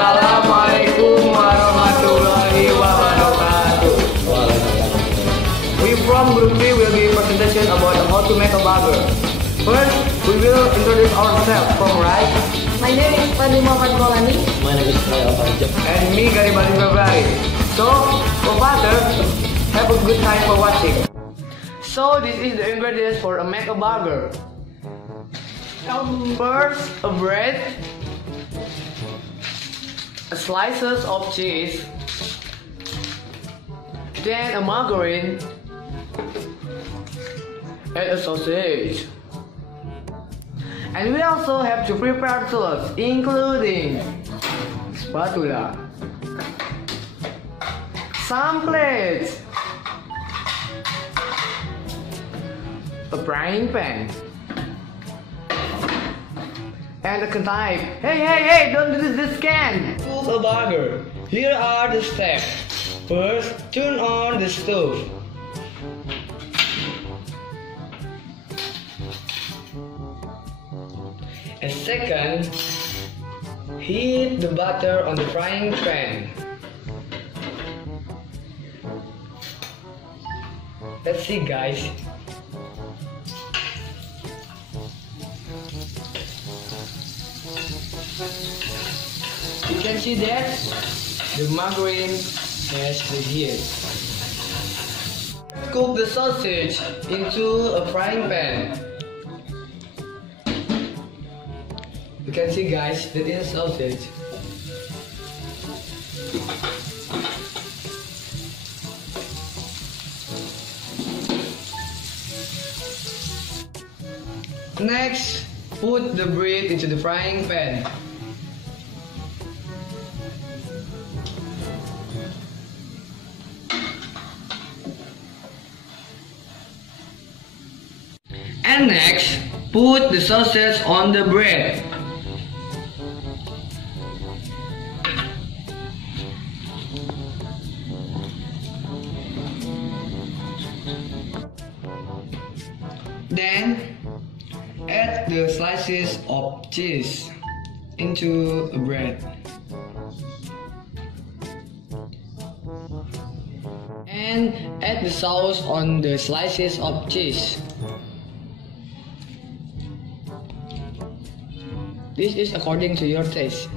Assalamualaikum warahmatullahi wabarakatuh. We from Group 3 will give presentation about how to make a burger. First, we will introduce ourselves from right. My name is Bermanfaat. My name is Apalagi. And me, Terbalik. So, for father, have a good time for watching. So, this is the ingredients for a make a burger. First, a bread, a slices of cheese, then a margarine, and a sausage. And we also have to prepare tools, including spatula, some plates, a frying pan, and a knife. Hey, don't do this can. Cook a burger. Here are the steps. First, turn on the stove. And second, heat the butter on the frying pan. Let's see, guys. You can see that the margarine has the heat. Cook the sausage into a frying pan. You can see, guys, that is sausage. Next, put the bread into the frying pan. And next, put the sausage on the bread. Then, add the slices of cheese into the bread. And add the sauce on the slices of cheese. This is according to your taste.